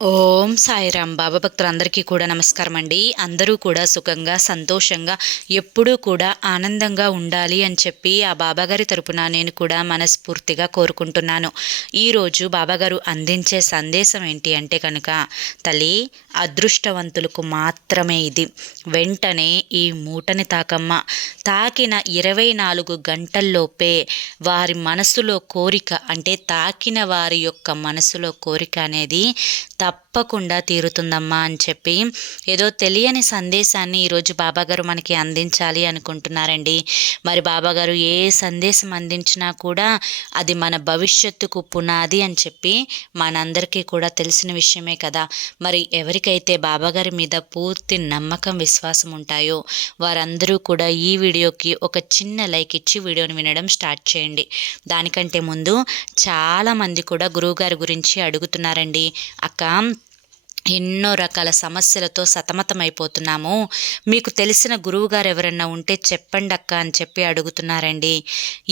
ఓం సాయిరాం. బాబా భక్తులందరికీ కూడా నమస్కారం అండి. అందరూ కూడా సుఖంగా సంతోషంగా ఎప్పుడూ కూడా ఆనందంగా ఉండాలి అని చెప్పి ఆ బాబాగారి తరపున నేను కూడా మనస్ఫూర్తిగా కోరుకుంటున్నాను. ఈరోజు బాబాగారు అందించే సందేశం ఏంటి అంటే కనుక, తల్లి, అదృష్టవంతులకు మాత్రమే ఇది. వెంటనే ఈ మూటని తాకమ్మ. తాకిన 24 గంటల్లోపే వారి మనసులో కోరిక, అంటే తాకిన వారి యొక్క మనసులో కోరిక అనేది తప్పకుండా తీరుతుందమ్మా అని చెప్పి ఏదో తెలియని సందేశాన్ని ఈరోజు బాబాగారు మనకి అందించాలి అనుకుంటున్నారండి. మరి బాబాగారు ఏ సందేశం అందించినా కూడా అది మన భవిష్యత్తుకు పునాది అని చెప్పి మనందరికీ కూడా తెలిసిన విషయమే కదా. మరి ఎవరికైతే బాబాగారి మీద పూర్తి నమ్మకం విశ్వాసం ఉంటాయో వారందరూ కూడా ఈ వీడియోకి ఒక చిన్న లైక్ ఇచ్చి వీడియోని వినడం స్టార్ట్ చేయండి. దానికంటే ముందు చాలామంది కూడా గురువుగారి గురించి అడుగుతున్నారండి. అక్క, ఎన్నో రకాల సమస్యలతో సతమతమైపోతున్నాము, మీకు తెలిసిన గురువుగారు ఎవరన్నా ఉంటే చెప్పండి అక్క అని చెప్పి అడుగుతున్నారండి.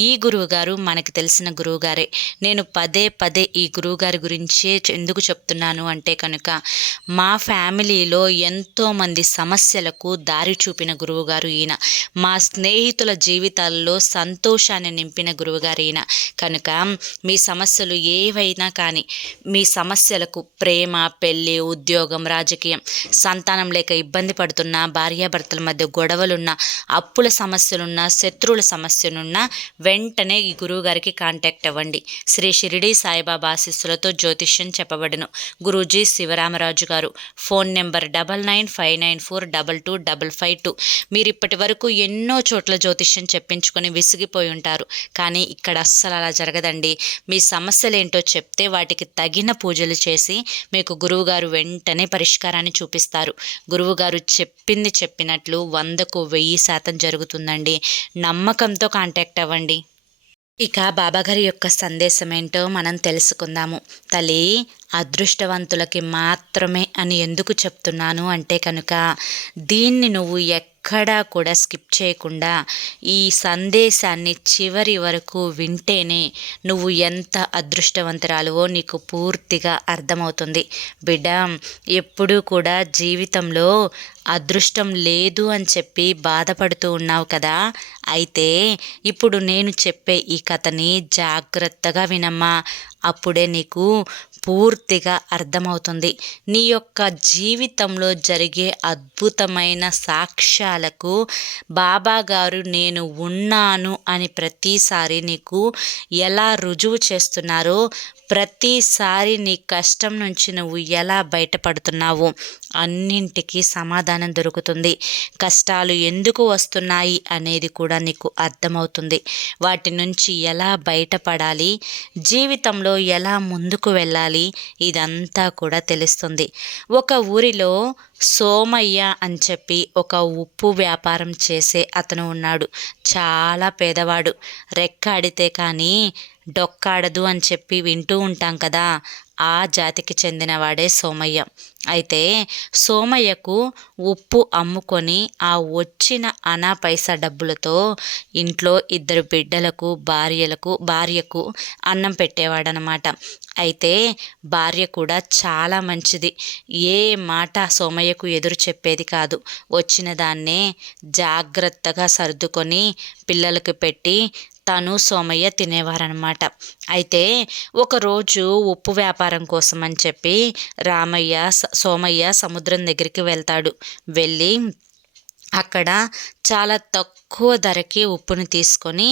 ఈ గురువుగారు మనకి తెలిసిన గురువుగారే. నేను పదే పదే ఈ గురువుగారి గురించే ఎందుకు చెప్తున్నాను అంటే కనుక, మా ఫ్యామిలీలో ఎంతోమంది సమస్యలకు దారి చూపిన గురువుగారు ఈయన. మా స్నేహితుల జీవితాల్లో సంతోషాన్ని నింపిన గురువుగారు ఈయన. కనుక మీ సమస్యలు ఏవైనా కానీ, మీ సమస్యలకు ప్రేమ, పెళ్ళి, ఉద్యోగం, రాజకీయం, సంతానం లేక ఇబ్బంది పడుతున్న, భార్యాభర్తల మధ్య గొడవలున్న, అప్పుల సమస్యలున్న, శత్రువుల సమస్యలున్న వెంటనే ఈ గురువుగారికి కాంటాక్ట్ అవ్వండి. శ్రీ షిరిడి సాయిబాబా ఆశీస్సులతో జ్యోతిష్యం చెప్పబడును. గురూజీ శివరామరాజు గారు. Phone number 9959422552. మీరు ఇప్పటి వరకు ఎన్నో చోట్ల జ్యోతిష్యం చెప్పించుకొని విసిగిపోయి ఉంటారు, కానీ ఇక్కడ అస్సలు అలా జరగదండి. మీ సమస్యలేంటో చెప్తే వాటికి తగిన పూజలు చేసి మీకు గురువుగారు వెంటనే పరిష్కారాన్ని చూపిస్తారు. గురువుగారు చెప్పింది చెప్పినట్లు 100కు 1000% జరుగుతుందండి. నమ్మకంతో కాంటాక్ట్ అవ్వండి. ఇక బాబాగారి యొక్క సందేశం ఏంటో మనం తెలుసుకుందాము. తల్లి, అదృష్టవంతులకి మాత్రమే అని ఎందుకు చెప్తున్నాను అంటే కనుక, దీన్ని నువ్వు ఎక్కడా కూడా స్కిప్ చేయకుండా ఈ సందేశాన్ని చివరి వరకు వింటేనే నువ్వు ఎంత అదృష్టవంతురాలువో నీకు పూర్తిగా అర్థమవుతుంది. బిడ్డ, ఎప్పుడూ కూడా జీవితంలో అదృష్టం లేదు అని చెప్పి బాధపడుతూ ఉన్నావు కదా. అయితే ఇప్పుడు నేను చెప్పే ఈ కథని జాగ్రత్తగా వినమ్మా. అప్పుడే నీకు పూర్తిగా అర్థమవుతుంది. నీ యొక్క జీవితంలో జరిగే అద్భుతమైన సాక్ష్యాలకు బాబాగారు నేను ఉన్నాను అని ప్రతిసారి నీకు ఎలా రుజువు చేస్తున్నారో, ప్రతిసారి నీ కష్టం నుంచి నువ్వు ఎలా బయటపడుతున్నావో అన్నింటికీ సమాధానం దొరుకుతుంది. కష్టాలు ఎందుకు వస్తున్నాయి అనేది కూడా నీకు అర్థమవుతుంది. వాటి నుంచి ఎలా బయటపడాలి, జీవితంలో ఎలా ముందుకు వెళ్ళాలి, ఇదంతా కూడా తెలుస్తుంది. ఒక ఊరిలో సోమయ్య అని చెప్పి ఒక ఉప్పు వ్యాపారం చేసే అతను ఉన్నాడు. చాలా పేదవాడు. రెక్కాడితే కానీ డొక్కాడదు అని చెప్పి వింటూ ఉంటాం కదా. ఆ జాతికి చెందినవాడే సోమయ్య. అయితే సోమయ్యకు ఉప్పు అమ్ముకొని ఆ వచ్చిన అనా పైసా డబ్బులతో ఇంట్లో 2 బిడ్డలకు, భార్యకు అన్నం పెట్టేవాడనమాట. అయితే భార్య కూడా చాలా మంచిది. ఏ మాట సోమయ్యకు ఎదురు చెప్పేది కాదు. వచ్చిన దాన్నే జాగ్రత్తగా సర్దుకొని పిల్లలకు పెట్టి తను సోమయ్య తినేవారనమాట. అయితే ఒకరోజు ఉప్పు వ్యాపారం కోసం అని చెప్పి సోమయ్య సముద్రం దగ్గరికి వెళ్తాడు. వెళ్ళి అక్కడ చాలా తక్కువ ధరకి ఉప్పుని తీసుకొని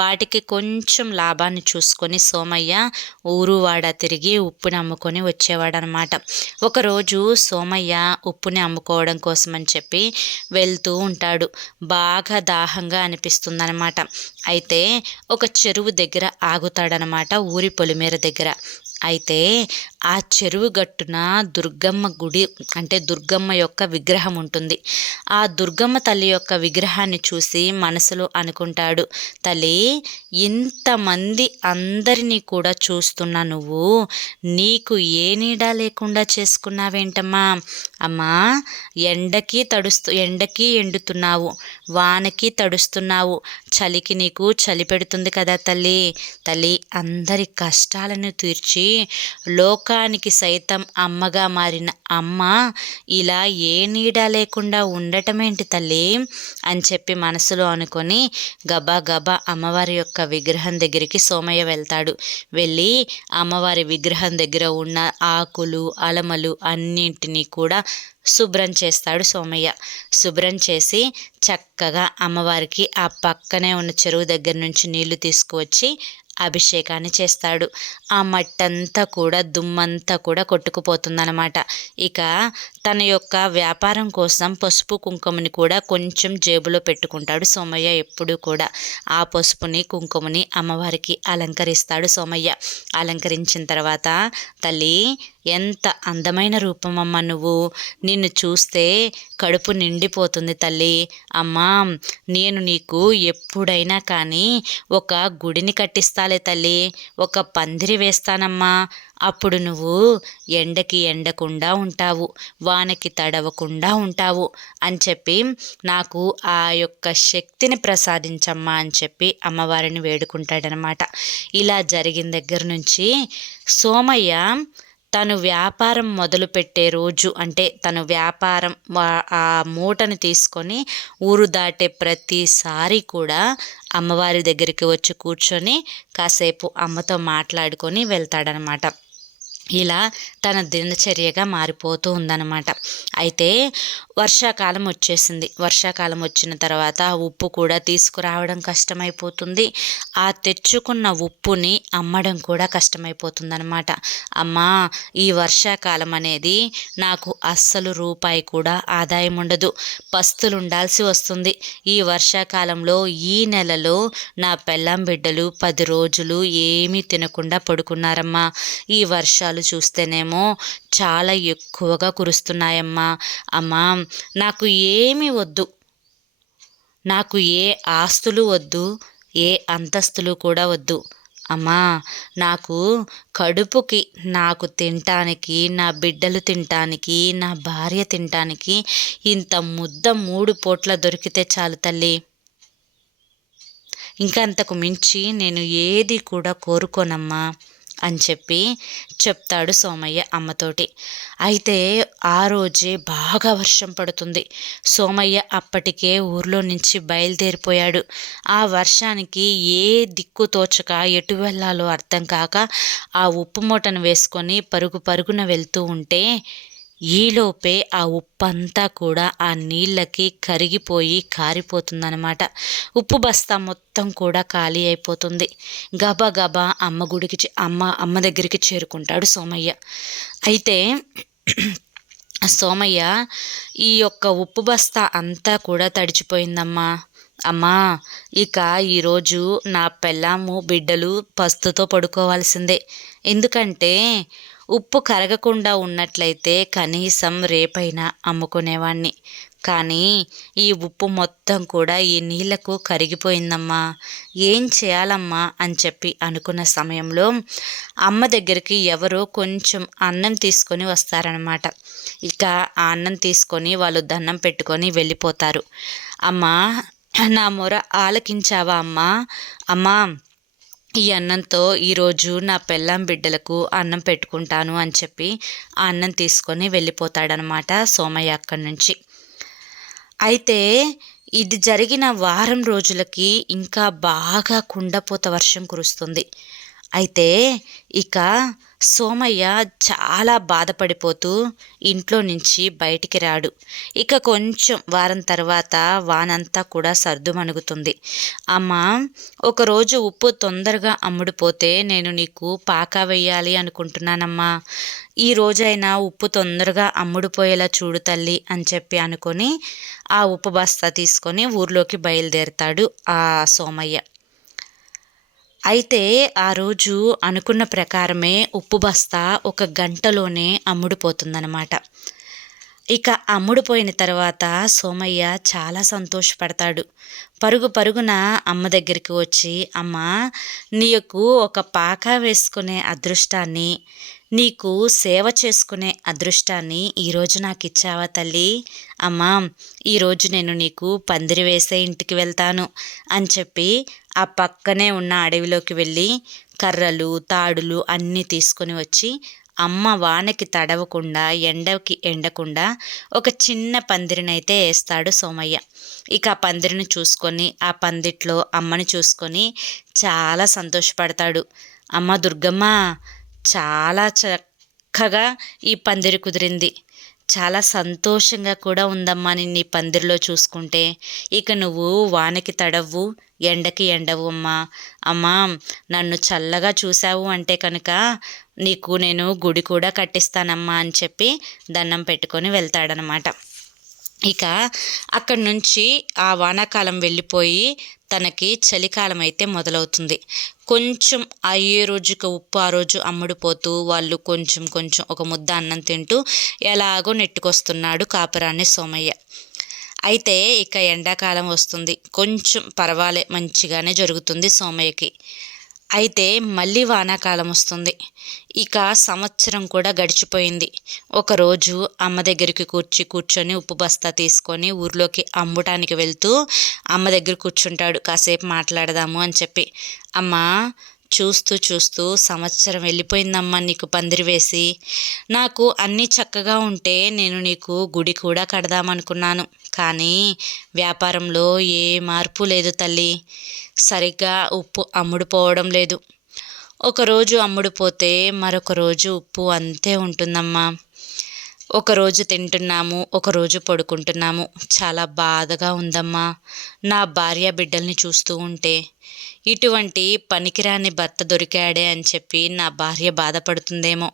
వాటికి కొంచెం లాభాన్ని చూసుకొని సోమయ్య ఊరువాడ తిరిగి ఉప్పుని అమ్ముకొని వచ్చేవాడనమాట. ఒకరోజు సోమయ్య ఉప్పుని అమ్ముకోవడం కోసం అని చెప్పి వెళ్తూ ఉంటాడు. బాగా దాహంగా అనిపిస్తుందనమాట. అయితే ఒక చెరువు దగ్గర ఆగుతాడనమాట, ఊరి పొలిమేర దగ్గర. అయితే ఆ చెరువు గట్టున దుర్గమ్మ గుడి, అంటే దుర్గమ్మ యొక్క విగ్రహం ఉంటుంది. ఆ దుర్గమ్మ తల్లి యొక్క విగ్రహాన్ని చూసి మనసులో అనుకుంటాడు, తల్లి, ఇంతమంది అందరినీ కూడా చూస్తున్నా నువ్వు నీకు ఏ నీడ లేకుండా చేసుకున్నావేంటమ్మా? అమ్మా, ఎండకి ఎండుతున్నావు, వానకి తడుస్తున్నావు, చలికి నీకు చలి పెడుతుంది కదా తల్లి. అందరి కష్టాలను తీర్చి లోక లోకానికి సైతం అమ్మగా మారిన అమ్మ ఇలా ఏ నీడ లేకుండా ఉండటమేంటి తల్లి అని చెప్పి మనసులో అనుకొని గబా గబా అమ్మవారి యొక్క విగ్రహం దగ్గరికి సోమయ్య వెళ్తాడు. వెళ్ళి అమ్మవారి విగ్రహం దగ్గర ఉన్న ఆకులు అలమలు అన్నింటినీ కూడా శుభ్రం చేస్తాడు సోమయ్య. శుభ్రం చేసి చక్కగా అమ్మవారికి ఆ పక్కనే ఉన్న చెరువు దగ్గర నుంచి నీళ్లు తీసుకువచ్చి అభిషేకాన్ని చేస్తాడు. ఆ మట్టంతా కూడా దుమ్మంతా కూడా కొట్టుకుపోతుందన్నమాట. ఇక తన యొక్క వ్యాపారం కోసం పసుపు కుంకుమని కూడా కొంచెం జేబులో పెట్టుకుంటాడు సోమయ్య ఎప్పుడూ కూడా. ఆ పసుపుని కుంకుమని అమ్మవారికి అలంకరిస్తాడు సోమయ్య. అలంకరించిన తర్వాత తల్లి ఎంత అందమైన రూపమమ్మ నువ్వు, నిన్ను చూస్తే కడుపు నిండిపోతుంది తల్లి. అమ్మా నేను నీకు ఎప్పుడైనా కానీ ఒక గుడిని కట్టిస్తాలే తల్లి, ఒక పందిరి వేస్తానమ్మా. అప్పుడు నువ్వు ఎండకి ఎండకుండా ఉంటావు, వానకి తడవకుండా ఉంటావు అని చెప్పి నాకు ఆ యొక్క శక్తిని ప్రసాదించమ్మా అని చెప్పి అమ్మవారిని వేడుకుంటాడనమాట. ఇలా జరిగిన దగ్గర నుంచి సోమయ్య తను వ్యాపారం మొదలుపెట్టే రోజు, అంటే తను వ్యాపారం ఆ మూటను తీసుకొని ఊరు దాటే ప్రతిసారి కూడా అమ్మవారి దగ్గరికి వచ్చి కూర్చొని కాసేపు అమ్మతో మాట్లాడుకొని వెళ్తాడనమాట. ఇలా తన దినచర్యగా మారిపోతూ ఉందన్నమాట. అయితే వర్షాకాలం వచ్చేసింది. వర్షాకాలం వచ్చిన తర్వాత ఉప్పు కూడా తీసుకురావడం కష్టమైపోతుంది. ఆ తెచ్చుకున్న ఉప్పుని అమ్మడం కూడా కష్టమైపోతుందన్నమాట. అమ్మా ఈ వర్షాకాలం అనేది నాకు అస్సలు రూపాయి కూడా ఆదాయం ఉండదు, పస్తులు ఉండాల్సి వస్తుంది. ఈ వర్షాకాలంలో ఈ నెలలో నా పెళ్ళాం బిడ్డలు 10 రోజులు ఏమీ తినకుండా పడుకున్నారమ్మా. ఈ వర్షాలు చూస్తేనేమో చాలా ఎక్కువగా కురుస్తున్నాయమ్మా. అమ్మా నాకు ఏమీ వద్దు, నాకు ఏ ఆస్తులు వద్దు, ఏ అంతస్తులు కూడా వద్దు. అమ్మా నాకు కడుపుకి, నాకు తినటానికి, నా బిడ్డలు తినటానికి, నా భార్య తినటానికి ఇంత ముద్ద 3 పూట్ల దొరికితే చాలు తల్లి. ఇంకా అంతకు మించి నేను ఏది కూడా కోరుకోనమ్మా అని చెప్పి చెప్తాడు సోమయ్య అమ్మతోటి. అయితే ఆ రోజే బాగా వర్షం పడుతుంది. సోమయ్య అప్పటికే ఊర్లో నుంచి బయలుదేరిపోయాడు. ఆ వర్షానికి ఏ దిక్కు తోచక ఎటు వెళ్ళాలో అర్థం కాక ఆ ఉప్పు మూటను వేసుకొని పరుగు పరుగున వెళ్తూ ఉంటే ఈలోపే ఆ ఉప్పంతా కూడా ఆ నీళ్ళకి కరిగిపోయి కారిపోతుందన్నమాట. ఉప్పు బస్తా మొత్తం కూడా ఖాళీ అయిపోతుంది. గబా గబా అమ్మ దగ్గరికి చేరుకుంటాడు సోమయ్య. అయితే సోమయ్య ఈ యొక్క ఉప్పు బస్తా అంతా కూడా తడిచిపోయిందమ్మా. అమ్మా ఇక ఈరోజు నా పెళ్ళాము బిడ్డలు పస్తుతో పడుకోవాల్సిందే. ఎందుకంటే ఉప్పు కరగకుండా ఉన్నట్లయితే కనీసం రేపైనా అమ్ముకునేవాణ్ణి. కానీ ఈ ఉప్పు మొత్తం కూడా ఈ నీళ్లకు కరిగిపోయిందమ్మా, ఏం చేయాలమ్మా అని చెప్పి అనుకున్న సమయంలో అమ్మ దగ్గరికి ఎవరో కొంచెం అన్నం తీసుకొని వస్తారనమాట. ఇక ఆ అన్నం తీసుకొని వాళ్ళు దండం పెట్టుకొని వెళ్ళిపోతారు. అమ్మా నా మొర ఆలకించావా అమ్మా? అమ్మా ఈ అన్నంతో ఈరోజు నా పెళ్ళాం బిడ్డలకు అన్నం పెట్టుకుంటాను అని చెప్పి ఆ అన్నం తీసుకొని వెళ్ళిపోతాడనమాట సోమయ్య అక్కడి నుంచి. అయితే ఇది జరిగిన వారం రోజులకి ఇంకా బాగా కుండపోత వర్షం కురుస్తుంది. అయితే ఇక సోమయ్య చాలా బాధపడిపోతూ ఇంట్లో నుంచి బయటికి రాడు. ఇక కొంచెం వారం తర్వాత వానంతా కూడా సర్దుమణుగుతుంది. అమ్మా ఒకరోజు ఉప్పు తొందరగా అమ్ముడుపోతే నేను నీకు పాకా వెయ్యాలి అనుకుంటున్నానమ్మా. ఈ రోజైనా ఉప్పు తొందరగా అమ్ముడుపోయేలా చూడు తల్లి అని చెప్పి అనుకొని ఆ ఉప్పు బస్తా తీసుకొని ఊర్లోకి బయలుదేరుతాడు ఆ సోమయ్య. అయితే ఆ రోజు అనుకున్న ప్రకారమే ఉప్పు బస్తా 1 గంటలోనే అమ్ముడుపోతుందన్నమాట. ఇక అమ్ముడుపోయిన తర్వాత సోమయ్య చాలా సంతోషపడతాడు. పరుగు పరుగున అమ్మ దగ్గరికి వచ్చి, అమ్మా నీకు ఒక పాకా వేసుకునే అదృష్టాన్ని, నీకు సేవ చేసుకునే అదృష్టాన్ని ఈరోజు నాకు ఇచ్చావా తల్లి? అమ్మా ఈరోజు నేను నీకు పందిరి వేసే ఇంటికి వెళ్తాను అని చెప్పి ఆ పక్కనే ఉన్న అడవిలోకి వెళ్ళి కర్రలు తాడులు అన్నీ తీసుకొని వచ్చి అమ్మ వానకి తడవకుండా ఎండకి ఎండకుండా ఒక చిన్న పందిరినైతే వేస్తాడు సోమయ్య. ఇక ఆ పందిరిని చూసుకొని ఆ పందిట్లో అమ్మని చూసుకొని చాలా సంతోషపడతాడు. అమ్మ దుర్గమ్మ, చాలా చక్కగా ఈ పందిరి కుదిరింది, చాలా సంతోషంగా కూడా ఉందమ్మా నిన్ను ఈ పందిరిలో చూసుకుంటే. ఇక నువ్వు వానకి తడవ్వు, ఎండకి ఎండవు అమ్మా. అమ్మా, నన్ను చల్లగా చూశావు అంటే కనుక నీకు నేను గుడి కూడా కట్టిస్తానమ్మా అని చెప్పి దండం పెట్టుకొని వెళ్తాడనమాట. ఇక అక్కడి నుంచి ఆ వానాకాలం వెళ్ళిపోయి తనకి చలికాలం అయితే మొదలవుతుంది. కొంచెం ఏ రోజుకి ఉప్పు ఆ రోజు అమ్ముడుపోతూ వాళ్ళు కొంచెం కొంచెం ఒక ముద్ద అన్నం తింటూ ఎలాగో నెట్టుకొస్తున్నాడు కాపురాన్ని సోమయ్య. అయితే ఇక ఎండాకాలం వస్తుంది. కొంచెం పర్వాలే, మంచిగానే జరుగుతుంది సోమయ్యకి. అయితే మళ్ళీ వానాకాలం వస్తుంది. ఇక సంవత్సరం కూడా గడిచిపోయింది. ఒకరోజు అమ్మ దగ్గరికి కూర్చొని ఉప్పు బస్తా తీసుకొని ఊర్లోకి అమ్మటానికి వెళ్తూ అమ్మ దగ్గర కూర్చుంటాడు. కాసేపు మాట్లాడదాము అని చెప్పి. అమ్మా, చూస్తూ చూస్తూ సంవత్సరం వెళ్ళిపోయిందమ్మా నీకు పందిరి వేసి. నాకు అన్నీ చక్కగా ఉంటే నేను నీకు గుడి కూడా కడదామనుకున్నాను. కానీ వ్యాపారంలో ఏ మార్పు లేదు తల్లి. సరిగ్గా ఉప్పు అమ్ముడుపోవడం లేదు. ఒకరోజు అమ్ముడుపోతే మరొక రోజు ఉప్పు అంతే ఉంటుందమ్మా. ఒకరోజు తింటున్నాము, ఒకరోజు పడుకుంటున్నాము. చాలా బాధగా ఉందమ్మా నా భార్య బిడ్డల్ని చూస్తూ ఉంటే. ఇటువంటి పనికిరాని భర్త దొరికాడే అని చెప్పి నా భార్య బాధపడుతుందేమో.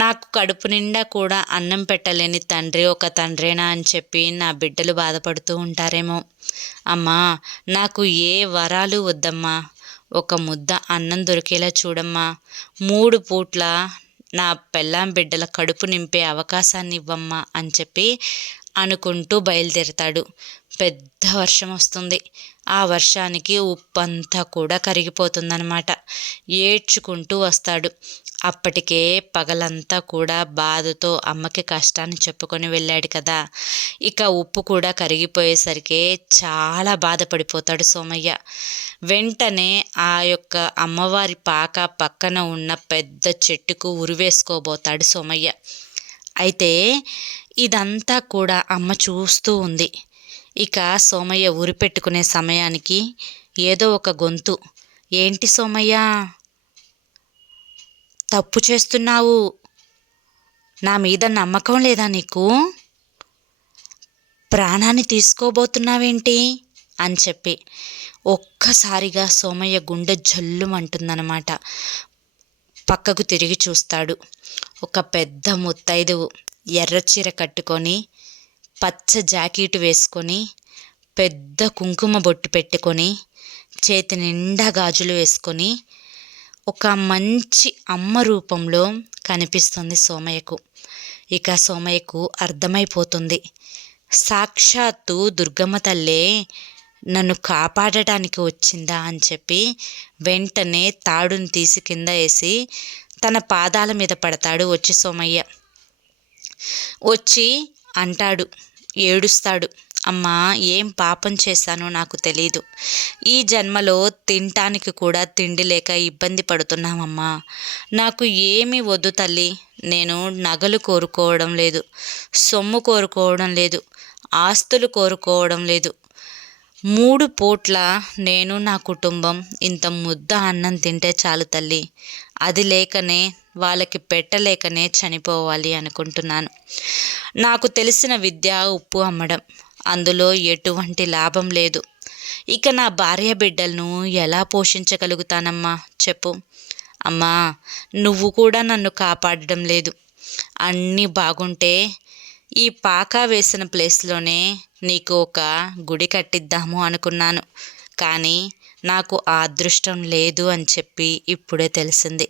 నాకు కడుపు నిండా కూడా అన్నం పెట్టలేని తండ్రి ఒక తండ్రేనా అని చెప్పి నా బిడ్డలు బాధపడుతూ ఉంటారేమో. అమ్మా, నాకు ఏ వరాలు వద్దమ్మా, ఒక ముద్ద అన్నం దొరికేలా చూడమ్మా. 3 పూట్ల నా పెళ్ళాం బిడ్డల కడుపు నింపే అవకాశాన్ని ఇవ్వమ్మా అని చెప్పి అనుకుంటూ బయలుదేరతాడు. పెద్ద వర్షం వస్తుంది. ఆ వర్షానికి ఉప్పంతా కూడా కరిగిపోతుందన్నమాట. ఏడ్చుకుంటూ వస్తాడు. అప్పటికే పగలంతా కూడా బాధతో అమ్మకి కష్టాన్ని చెప్పుకొని వెళ్ళాడు కదా. ఇక ఉప్పు కూడా కరిగిపోయేసరికి చాలా బాధపడిపోతాడు సోమయ్య. వెంటనే ఆ యొక్క అమ్మవారి పాక పక్కన ఉన్న పెద్ద చెట్టుకు ఉరివేసుకోబోతాడు సోమయ్య. అయితే ఇదంతా కూడా అమ్మ చూస్తూ ఉంది. ఇక సోమయ్య ఉరిపెట్టుకునే సమయానికి ఏదో ఒక గొంతు, ఏంటి సోమయ్య, తప్పు చేస్తున్నావు, నా మీద నమ్మకం లేదా నీకు, ప్రాణాన్ని తీసుకోబోతున్నావేంటి అని చెప్పి ఒక్కసారిగా సోమయ్య గుండె జల్లుమంటుందన్నమాట. పక్కకు తిరిగి చూస్తాడు. ఒక పెద్ద ముత్తైదువు ఎర్ర చీర కట్టుకొని, పచ్చ జాకెట్ వేసుకొని, పెద్ద కుంకుమ బొట్టు పెట్టుకొని, చేతి నిండా గాజులు వేసుకొని ఒక మంచి అమ్మ రూపంలో కనిపిస్తుంది సోమయ్యకు. ఇక సోమయ్యకు అర్థమైపోతుంది, సాక్షాత్తు దుర్గమ్మ తల్లే నన్ను కాపాడటానికి వచ్చిందా అని చెప్పి వెంటనే తాడుని తీసి కింద వేసి తన పాదాల మీద పడతాడు వచ్చి సోమయ్య. వచ్చి అంటాడు, ఏడుస్తాడు, అమ్మా, ఏం పాపం చేశానో నాకు తెలీదు. ఈ జన్మలో తినటానికి కూడా తిండి లేక ఇబ్బంది పడుతున్నామమ్మా. నాకు ఏమీ వద్దు తల్లి. నేను నగలు కోరుకోవడం లేదు, సొమ్ము కోరుకోవడం లేదు, ఆస్తులు కోరుకోవడం లేదు. 3 పూట్ల నేను నా కుటుంబం ఇంత ముద్ద అన్నం తింటే చాలు తల్లి. అది లేకనే, వాళ్ళకి పెట్టలేకనే చనిపోవాలి అనుకుంటున్నాను. నాకు తెలిసిన విద్య ఉప్పు అమ్మడం. అందులో ఎటువంటి లాభం లేదు. ఇక నా భార్య బిడ్డలను ఎలా పోషించగలుగుతానమ్మా చెప్పు. అమ్మా, నువ్వు కూడా నన్ను కాపాడడం లేదు. అన్నీ బాగుంటే ఈ పాకా వేసిన ప్లేస్లోనే నీకు ఒక గుడి కట్టిద్దాము అనుకున్నాను. కానీ నాకు ఆ అదృష్టం లేదు అని చెప్పి ఇప్పుడే తెలిసింది.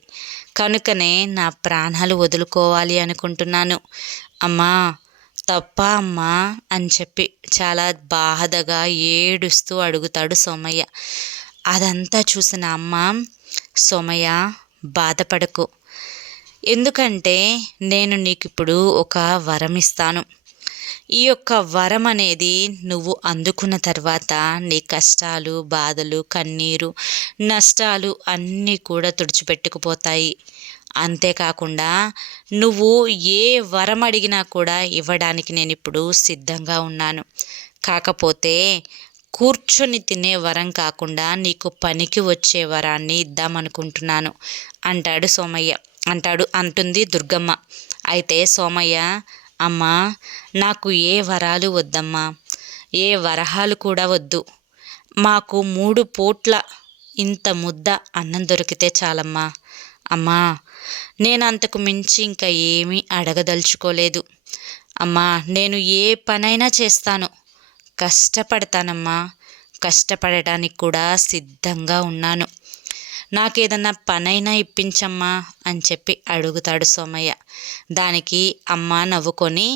కనుకనే నా ప్రాణాలు వదులుకోవాలి అనుకుంటున్నాను. అమ్మా, తప్పా అమ్మా అని చెప్పి చాలా బాధగా ఏడుస్తూ అడుగుతాడు సోమయ్య. అదంతా చూసిన అమ్మ, సోమయ్య బాధపడకు, ఎందుకంటే నేను నీకు ఇప్పుడు ఒక వరం ఇస్తాను. ఈ యొక్క వరం అనేది నువ్వు అందుకున్న తర్వాత నీ కష్టాలు, బాధలు, కన్నీరు, నష్టాలు అన్నీ కూడా తుడిచిపెట్టుకుపోతాయి. అంతేకాకుండా నువ్వు ఏ వరం అడిగినా కూడా ఇవ్వడానికి నేను ఇప్పుడు సిద్ధంగా ఉన్నాను. కాకపోతే కూర్చొని తినే వరం కాకుండా నీకు పనికి వచ్చే వరాన్ని ఇద్దామనుకుంటున్నాను అంటుంది దుర్గమ్మ. అయితే సోమయ్య, అమ్మా, నాకు ఏ వరాలు వద్దమ్మా, ఏ వరహాలు కూడా వద్దు. మాకు 3 పూట్ల ఇంత ముద్ద అన్నం దొరికితే చాలమ్మా. అమ్మా, నేను అంతకు మించి ఇంకా ఏమీ అడగదలుచుకోలేదు. అమ్మా, నేను ఏ పనైనా చేస్తాను, కష్టపడతానమ్మా, కష్టపడటానికి కూడా సిద్ధంగా ఉన్నాను. నాకేదన్నా పనైనా ఇప్పించమ్మా అని చెప్పి అడుగుతాడు సోమయ్య. దానికి అమ్మ నవ్వుకొని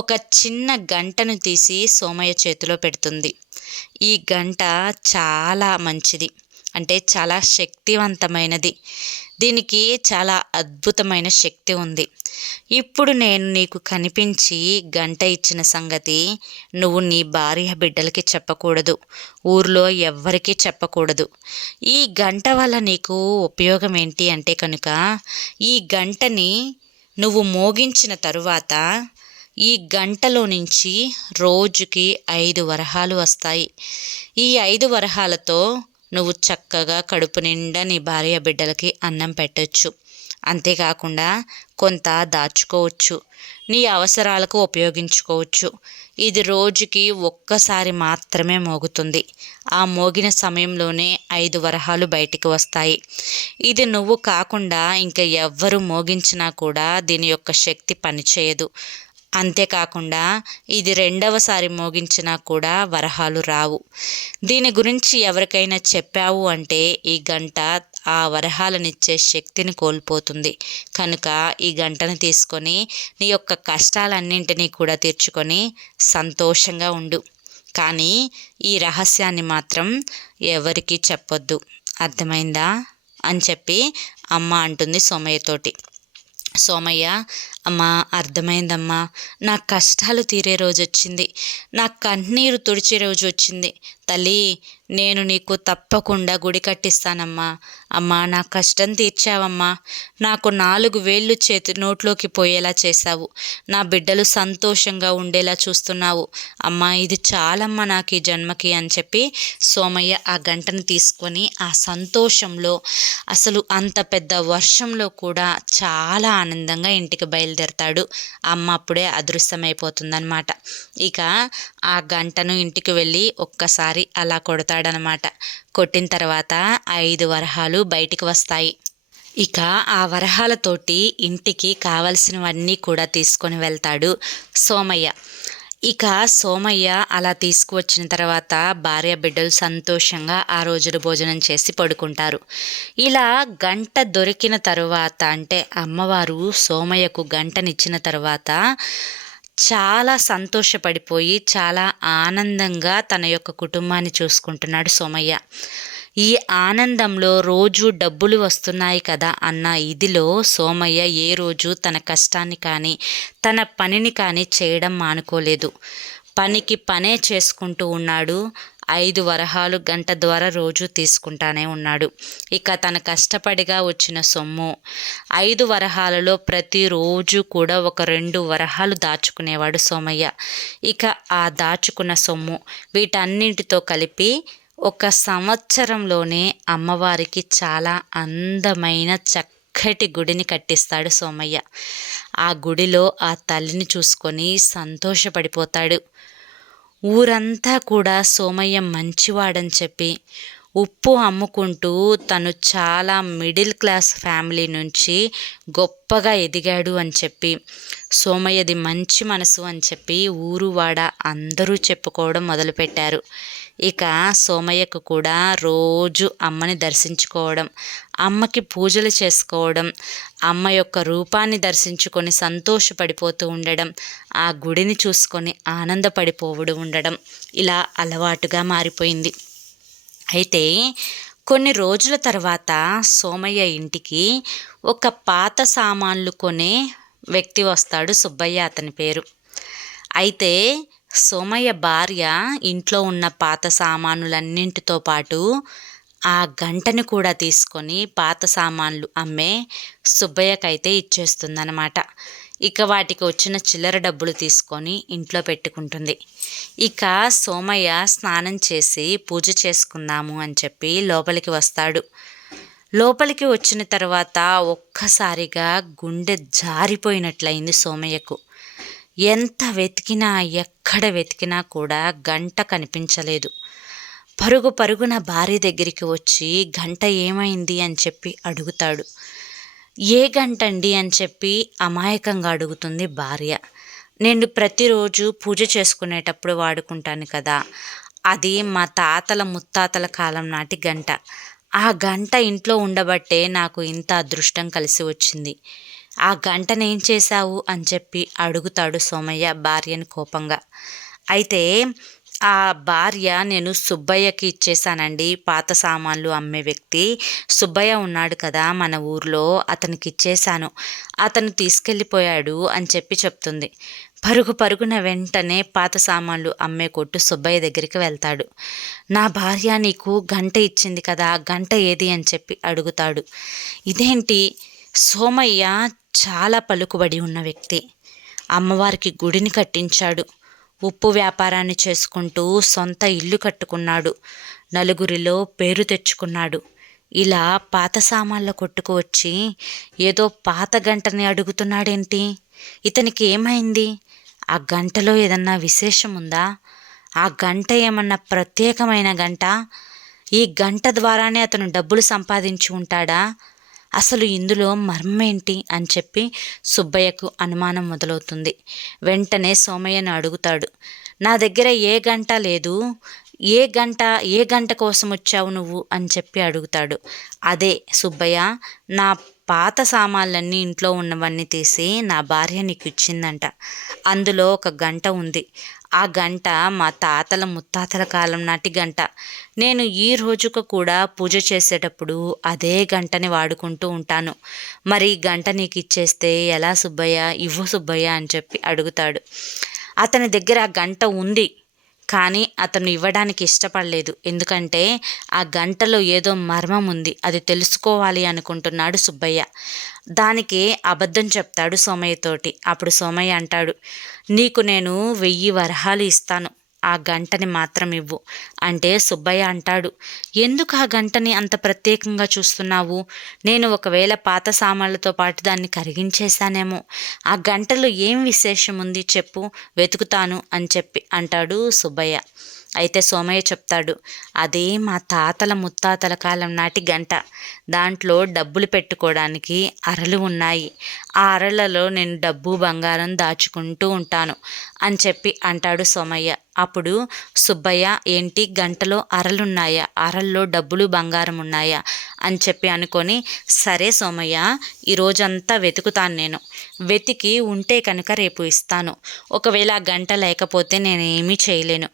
ఒక చిన్న గంటను తీసి సోమయ్య చేతిలో పెడుతుంది. ఈ గంట చాలా మంచిది, అంటే చాలా శక్తివంతమైనది. దీనికి చాలా అద్భుతమైన శక్తి ఉంది. ఇప్పుడు నేను నీకు కనిపించి గంట ఇచ్చిన సంగతి నువ్వు నీ భార్య బిడ్డలకి చెప్పకూడదు, ఊర్లో ఎవ్వరికీ చెప్పకూడదు. ఈ గంట వల్ల నీకు ఉపయోగం ఏంటి అంటే కనుక, ఈ గంటని నువ్వు మోగించిన తరువాత ఈ గంటలో నుంచి రోజుకి 5 వరహాలు వస్తాయి. ఈ 5 వరహాలతో నువ్వు చక్కగా కడుపు నిండా నీ భార్య బిడ్డలకి అన్నం పెట్టొచ్చు. అంతేకాకుండా కొంత దాచుకోవచ్చు, నీ అవసరాలకు ఉపయోగించుకోవచ్చు. ఇది రోజుకి ఒక్కసారి మాత్రమే మోగుతుంది. ఆ మోగిన సమయంలోనే 5 వరహాలు బయటికి వస్తాయి. ఇది నువ్వు కాకుండా ఇంకా ఎవ్వరు మోగించినా కూడా దీని యొక్క శక్తి పనిచేయదు. అంతేకాకుండా ఇది 2వసారి మోగించినా కూడా వరహాలు రావు. దీని గురించి ఎవరికైనా చెప్పావు అంటే ఈ గంట ఆ వరహాలనిచ్చే శక్తిని కోల్పోతుంది. కనుక ఈ గంటను తీసుకొని నీ యొక్క కష్టాలన్నింటినీ కూడా తీర్చుకొని సంతోషంగా ఉండు. కానీ ఈ రహస్యాన్ని మాత్రం ఎవరికీ చెప్పొద్దు, అర్థమైందా అని చెప్పి అమ్మ అంటుంది సోమయ్యతోటి. సోమయ్య, అమ్మా, అర్థమైందమ్మా, నా కష్టాలు తీరే రోజు వచ్చింది, నా కన్నీరు తుడిచే రోజు వచ్చింది. తల్లి, నేను నీకు తప్పకుండా గుడి కట్టిస్తానమ్మా. అమ్మా, నా కష్టం తీర్చావమ్మా. నాకు 4 వేళ్ళు నోట్లోకి పోయేలా చేశావు. నా బిడ్డలు సంతోషంగా ఉండేలా చూస్తున్నావు. అమ్మా, ఇది చాలమ్మా నాకు ఈ జన్మకి అని చెప్పి సోమయ్య ఆ గంటను తీసుకొని ఆ సంతోషంలో, అసలు అంత పెద్ద వర్షంలో కూడా చాలా ఆనందంగా ఇంటికి బయలుదేరతాడు. అమ్మ అప్పుడే అదృశ్యమైపోతుందన్నమాట. ఇక ఆ గంటను ఇంటికి వెళ్ళి ఒక్కసారి అలా కొడతాడనమాట. కొట్టిన తర్వాత 5 వరహాలు బయటికి వస్తాయి. ఇక ఆ వరహాలతోటి ఇంటికి కావలసినవన్నీ కూడా తీసుకొని వెళ్తాడు సోమయ్య. ఇక సోమయ్య అలా తీసుకువచ్చిన తర్వాత భార్య బిడ్డలు సంతోషంగా ఆ రోజున భోజనం చేసి పడుకుంటారు. ఇలా గంట దొరికిన తరువాత, అంటే అమ్మవారు సోమయ్యకు గంటనిచ్చిన తర్వాత చాలా సంతోషపడిపోయి చాలా ఆనందంగా తన యొక్క కుటుంబాన్ని చూసుకుంటున్నాడు సోమయ్య. ఈ ఆనందంలో రోజు డబ్బులు వస్తున్నాయి కదా అన్న ఇదిలో సోమయ్య ఏ రోజు తన కష్టాన్ని కానీ తన పనిని కానీ చేయడం మానుకోలేదు. పనికి పనే చేసుకుంటూ ఉన్నాడు. 5 వరహాలు గంట ద్వారా రోజు తీసుకుంటానే ఉన్నాడు. ఇక తన కష్టపడిగా వచ్చిన సొమ్ము 5 వరహాలలో ప్రతిరోజు కూడా ఒక 2 వరహాలు దాచుకునేవాడు సోమయ్య. ఇక ఆ దాచుకున్న సొమ్ము వీటన్నింటితో కలిపి 1 సంవత్సరంలోనే అమ్మవారికి చాలా అందమైన చక్కటి గుడిని కట్టిస్తాడు సోమయ్య. ఆ గుడిలో ఆ తల్లిని చూసుకొని సంతోషపడిపోతాడు. ఊరంతా కూడా సోమయ్య మంచివాడని చెప్పి, ఉప్పు అమ్ముకుంటూ తను చాలా మిడిల్ క్లాస్ ఫ్యామిలీ నుంచి గొప్పగా ఎదిగాడు అని చెప్పి, సోమయ్యది మంచి మనసు అని చెప్పి ఊరు వాడ అందరూ చెప్పుకోవడం మొదలుపెట్టారు. ఇక సోమయ్యకు కూడా రోజు అమ్మని దర్శించుకోవడం, అమ్మకి పూజలు చేసుకోవడం, అమ్మ యొక్క రూపాన్ని దర్శించుకొని సంతోషపడిపోతూ ఉండడం, ఆ గుడిని చూసుకొని ఆనందపడిపోవడం ఉండడం ఇలా అలవాటుగా మారిపోయింది. అయితే కొన్ని రోజుల తర్వాత సోమయ్య ఇంటికి ఒక పాత సామాన్లు కొనే వ్యక్తి వస్తాడు. సుబ్బయ్య అతని పేరు. అయితే సోమయ్య భార్య ఇంట్లో ఉన్న పాత సామానులన్నింటితో పాటు ఆ గంటని కూడా తీసుకొని పాత సామాన్లు అమ్మే సుబ్బయ్యకైతే ఇచ్చేస్తుందన్నమాట. ఇక వాటికి వచ్చిన చిల్లర డబ్బులు తీసుకొని ఇంట్లో పెట్టుకుంటుంది. ఇక సోమయ్య స్నానం చేసి పూజ చేసుకుందాము అని చెప్పి లోపలికి వస్తాడు. లోపలికి వచ్చిన తర్వాత ఒక్కసారిగా గుండె జారిపోయినట్లయింది సోమయ్యకు. ఎంత వెతికినా ఎక్కడ వెతికినా కూడా గంట కనిపించలేదు. పరుగు పరుగున భార్య దగ్గరికి వచ్చి గంట ఏమైంది అని చెప్పి అడుగుతాడు. ఏ గంటండి అని చెప్పి అమాయకంగా అడుగుతుంది భార్య. నేను ప్రతిరోజు పూజ చేసుకునేటప్పుడు వాడుకుంటాను కదా, అది మా తాతల ముత్తాతల కాలం నాటి గంట. ఆ గంట ఇంట్లో ఉండబట్టే నాకు ఇంత అదృష్టం కలిసి వచ్చింది. ఆ గంటనేం చేశావు అని చెప్పి అడుగుతాడు సోమయ్య భార్యని కోపంగా. అయితే ఆ భార్య, నేను సుబ్బయ్యకి ఇచ్చేశానండి, పాత సామాన్లు అమ్మే వ్యక్తి సుబ్బయ్య ఉన్నాడు కదా మన ఊర్లో, అతనికి ఇచ్చేశాను, అతను తీసుకెళ్ళిపోయాడు అని చెప్పి చెప్తుంది. పరుగు పరుగున వెంటనే పాత సామాన్లు అమ్మే కొట్టు సుబ్బయ్య దగ్గరికి వెళ్తాడు. నా భార్య నీకు గంట ఇచ్చింది కదా, గంట ఏది అని చెప్పి అడుగుతాడు. ఇదేంటి, సోమయ్య చాలా పలుకుబడి ఉన్న వ్యక్తి, అమ్మవారికి గుడిని కట్టించాడు, ఉప్పు వ్యాపారాన్ని చేసుకుంటూ సొంత ఇల్లు కట్టుకున్నాడు, నలుగురిలో పేరు తెచ్చుకున్నాడు. ఇలా పాత సామాన్ల కొట్టుకు వచ్చి ఏదో పాత గంటని అడుగుతున్నాడేంటి? ఇతనికి ఏమైంది? ఆ గంటలో ఏదన్నా విశేషం ఉందా? ఆ గంట ఏమన్నా ప్రత్యేకమైన గంట? ఈ గంట ద్వారానే అతను డబ్బులు సంపాదించి ఉంటాడా? అసలు ఇందులో మర్మేంటి అని చెప్పి సుబ్బయ్యకు అనుమానం మొదలవుతుంది. వెంటనే సోమయ్యను అడుగుతాడు. నా దగ్గర ఏ గంట లేదు, ఏ గంట కోసం వచ్చావు నువ్వు అని చెప్పి అడుగుతాడు. అదే సుబ్బయ్య, నా పాత సామాన్లన్నీ ఇంట్లో ఉన్నవన్నీ తీసి నా భార్య నీకు ఇచ్చిందంట. అందులో ఒక గంట ఉంది. ఆ గంట మా తాతల ముత్తాతల కాలం నాటి గంట. నేను ఈ రోజుకు కూడా పూజ చేసేటప్పుడు అదే గంటని వాడుకుంటూ ఉంటాను. మరి ఈ గంట నీకు ఇచ్చేస్తే ఎలా సుబ్బయ్య, ఇవ్వు సుబ్బయ్య అని చెప్పి అడుగుతాడు. అతని దగ్గర ఆ గంట ఉంది, కానీ అతను ఇవ్వడానికి ఇష్టపడలేదు. ఎందుకంటే ఆ గంటలో ఏదో మర్మం ఉంది, అది తెలుసుకోవాలి అనుకుంటున్నాడు సుబ్బయ్య. దానికి అబద్ధం చెప్తాడు సోమయ్యతోటి. అప్పుడు సోమయ్య అంటాడు, నీకు నేను 1000 వరహాలు ఇస్తాను, ఆ గంటని మాత్రం ఇవ్వు అంటే సుబ్బయ్య అంటాడు, ఎందుకు ఆ గంటని అంత ప్రత్యేకంగా చూస్తున్నావు? నేను ఒకవేళ పాత సామాన్లతో పాటు దాన్ని కరిగించేశానేమో. ఆ గంటలో ఏం విశేషం ఉంది చెప్పు, వెతుకుతాను అని చెప్పి అంటాడు సుబ్బయ్య. అయితే సోమయ్య చెప్తాడు, అదే మా తాతల ముత్తాతల కాలం నాటి గంట. దాంట్లో డబ్బులు పెట్టుకోవడానికి అరలు ఉన్నాయి. ఆ అరలలో నేను డబ్బు బంగారం దాచుకుంటూ ఉంటాను అని చెప్పి అంటాడు సోమయ్య. అప్పుడు సుబ్బయ్య, ఏంటి గంటలో అరలున్నాయా, అరల్లో డబ్బులు బంగారం ఉన్నాయా అని చెప్పి అనుకొని, సరే సోమయ్య, ఈరోజంతా వెతుకుతాను, నేను వెతికి ఉంటే కనుక రేపు ఇస్తాను. ఒకవేళ ఆ గంట లేకపోతే నేనేమీ చేయలేను.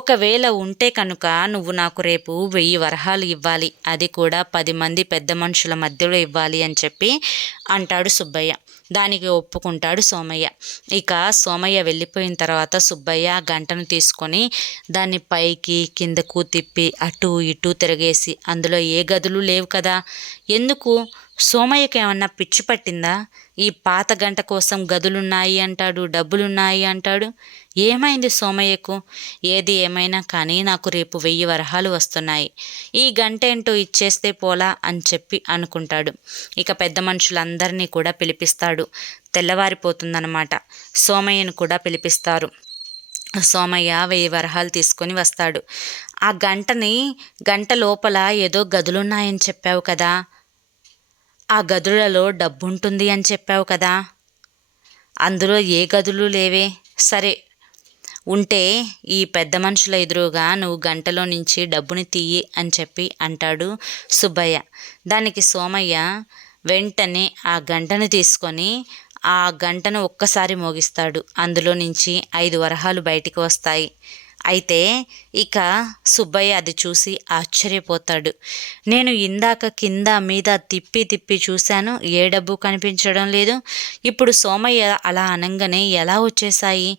ఒకవేళ ఉంటే కనుక నువ్వు నాకు రేపు 1000 వరహాలు ఇవ్వాలి, అది కూడా 10 మంది పెద్ద మనుషుల మధ్యలో ఇవ్వాలి అని చెప్పి అంటాడు సుబ్బయ్య. దానికి ఒప్పుకుంటాడు సోమయ్య. ఇక సోమయ్య వెళ్ళిపోయిన తర్వాత సుబ్బయ్య గంటను తీసుకొని దాన్ని పైకి కిందకు తిప్పి అటు ఇటు తిరగేసి, అందులో ఏ గదులు లేవు కదా, ఎందుకు సోమయ్యకి ఏమన్నా పిచ్చి పట్టిందా? ఈ పాత గంట కోసం గదులున్నాయి అంటాడు, డబ్బులున్నాయి అంటాడు. ఏమైంది సోమయ్యకు? ఏది ఏమైనా కానీ నాకు రేపు 1000 వరహాలు వస్తున్నాయి, ఈ గంట ఏంటో ఇచ్చేస్తే పోలా అని చెప్పి అనుకుంటాడు. ఇక పెద్ద మనుషులందరినీ కూడా పిలిపిస్తాడు. తెల్లవారిపోతుందన్నమాట. సోమయ్యను కూడా పిలిపిస్తారు. సోమయ్య 1000 వరహాలు తీసుకొని వస్తాడు. ఆ గంట లోపల ఏదో గదులున్నాయని చెప్పావు కదా, ఆ గదులలో డబ్బుంటుంది అని చెప్పావు కదా, అందులో ఏ గదులు లేవే. సరే ఉంటే ఈ పెద్ద మనుషుల ఎదురుగా నువ్వు గంటలో నుంచి డబ్బుని తీయి అని చెప్పి అంటాడు సుబ్బయ్య. దానికి సోమయ్య వెంటనే ఆ గంటను తీసుకొని ఆ గంటను ఒక్కసారి మోగిస్తాడు. అందులో నుంచి 5 వరహాలు బయటికి వస్తాయి. అయితే ఇక సుబ్బయ్య అది చూసి ఆశ్చర్యపోతాడు. నేను ఇందాక కింద మీద తిప్పి తిప్పి చూశాను, ఏ డబ్బు కనిపించడం లేదు. ఇప్పుడు సోమయ్య అలా అనంగానే ఎలా వచ్చేశాయి?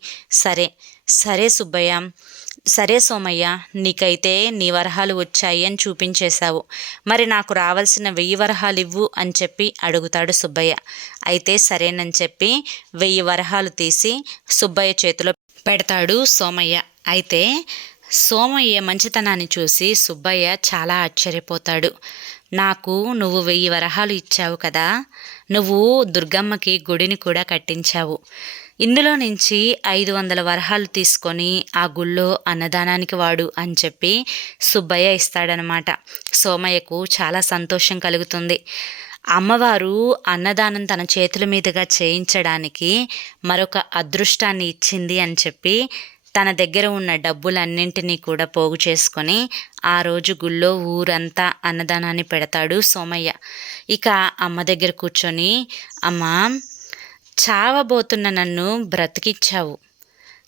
సరే సుబ్బయ్య, సరే సోమయ్య, నీకైతే నీ వరహాలు వచ్చాయి అని చూపించేశావు, మరి నాకు రావాల్సిన 1000 వరహాలు ఇవ్వు అని చెప్పి అడుగుతాడు సుబ్బయ్య. అయితే సరేనని చెప్పి 1000 వరహాలు తీసి సుబ్బయ్య చేతిలో పెడతాడు సోమయ్య. అయితే సోమయ్య మంచితనాన్ని చూసి సుబ్బయ్య చాలా ఆశ్చర్యపోతాడు. నాకు నువ్వు 1000 వరహాలు ఇచ్చావు కదా, నువ్వు దుర్గమ్మకి గుడిని కూడా కట్టించావు, ఇందులో నుంచి 500 వరహాలు తీసుకొని ఆ గుళ్ళో అన్నదానానికి వాడు అని చెప్పి సుబ్బయ్య ఇస్తాడనమాట. సోమయ్యకు చాలా సంతోషం కలుగుతుంది. అమ్మవారు అన్నదానం తన చేతుల మీదుగా చేయించడానికి మరొక అదృష్టాన్ని ఇచ్చింది అని చెప్పి తన దగ్గర ఉన్న డబ్బులన్నింటినీ కూడా పోగు చేసుకొని ఆ రోజు గుళ్ళో ఊరంతా అన్నదానాన్ని పెడతాడు సోమయ్య. ఇక అమ్మ దగ్గర కూర్చొని, అమ్మా, చావబోతున్న నన్ను బ్రతికిచ్చావు,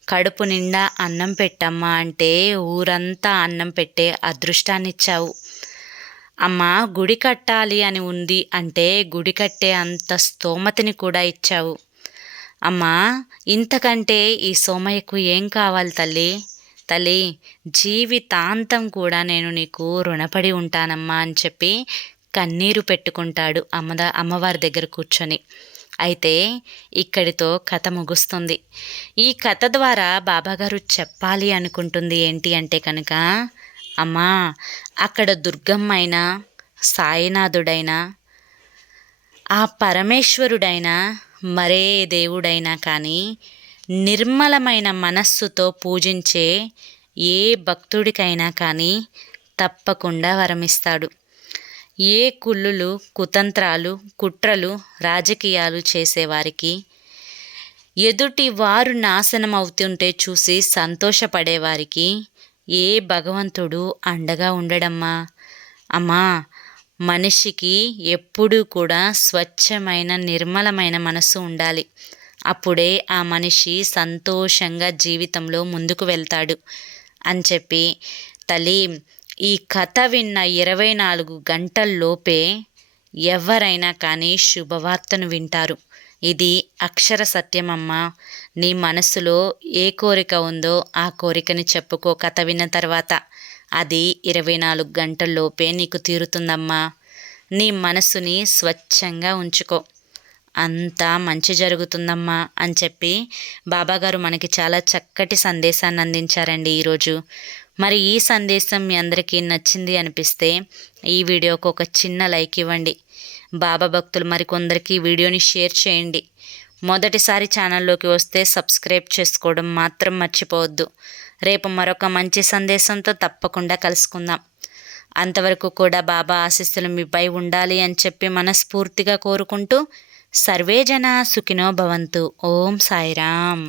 కడుపు నిండా అన్నం పెట్టమ్మా అంటే ఊరంతా అన్నం పెట్టే అదృష్టాన్ని ఇచ్చావు. అమ్మా, గుడి కట్టాలి అని ఉంది అంటే గుడి కట్టే అంత స్తోమతని కూడా ఇచ్చావు. అమ్మా, ఇంతకంటే ఈ సోమయ్యకు ఏం కావాలి తల్లి? తల్లి, జీవితాంతం కూడా నేను నీకు రుణపడి ఉంటానమ్మా అని చెప్పి కన్నీరు పెట్టుకుంటాడు అమ్మవారి దగ్గర కూర్చొని. అయితే ఇక్కడితో కథ ముగుస్తుంది. ఈ కథ ద్వారా బాబాగారు చెప్పాలి అనుకుంటుంది ఏంటి అంటే కనుక, అమ్మా, అక్కడ దుర్గమ్మైనా, సాయినాథుడైనా, ఆ పరమేశ్వరుడైనా, మరే దేవుడైనా కానీ నిర్మలమైన మనస్సుతో పూజించే ఏ భక్తుడికైనా కానీ తప్పకుండా వరమిస్తాడు. ఏ కుళ్ళులు, కుతంత్రాలు, కుట్రలు, రాజకీయాలు చేసేవారికి, ఎదుటి వారు నాశనం అవుతుంటే చూసి సంతోషపడేవారికి ఏ భగవంతుడు అండగా ఉండడమ్మా. అమ్మా, మనిషికి ఎప్పుడూ కూడా స్వచ్ఛమైన నిర్మలమైన మనసు ఉండాలి. అప్పుడే ఆ మనిషి సంతోషంగా జీవితంలో ముందుకు వెళ్తాడు అని చెప్పి, తల్లి, ఈ కథ విన్న 24 గంటల్లోపే ఎవరైనా కానీ శుభవార్తను వింటారు. ఇది అక్షర సత్యమమ్మా. నీ మనసులో ఏ కోరిక ఉందో ఆ కోరికని చెప్పుకో కథ విన్న తర్వాత. అది 24 గంటల్లోపే నీకు తీరుతుందమ్మా. నీ మనసుని స్వచ్ఛంగా ఉంచుకో, అంతా మంచి జరుగుతుందమ్మా అని చెప్పి బాబాగారు మనకి చాలా చక్కటి సందేశాన్ని అందించారండి ఈరోజు. మరి ఈ సందేశం మీ అందరికీ నచ్చింది అనిపిస్తే ఈ వీడియోకి ఒక చిన్న లైక్ ఇవ్వండి. బాబా భక్తులు మరికొందరికి వీడియోని షేర్ చేయండి. మొదటిసారి ఛానల్లోకి వస్తే సబ్స్క్రైబ్ చేసుకోవడం మాత్రం మర్చిపోవద్దు. రేపు మరొక మంచి సందేశంతో తప్పకుండా కలుసుకుందాం. అంతవరకు కూడా బాబా ఆశీస్సులు మీపై ఉండాలి అని చెప్పి మనస్ఫూర్తిగా కోరుకుంటూ, సర్వే జన సుఖినో భవంతు. ఓం సాయిరామ్.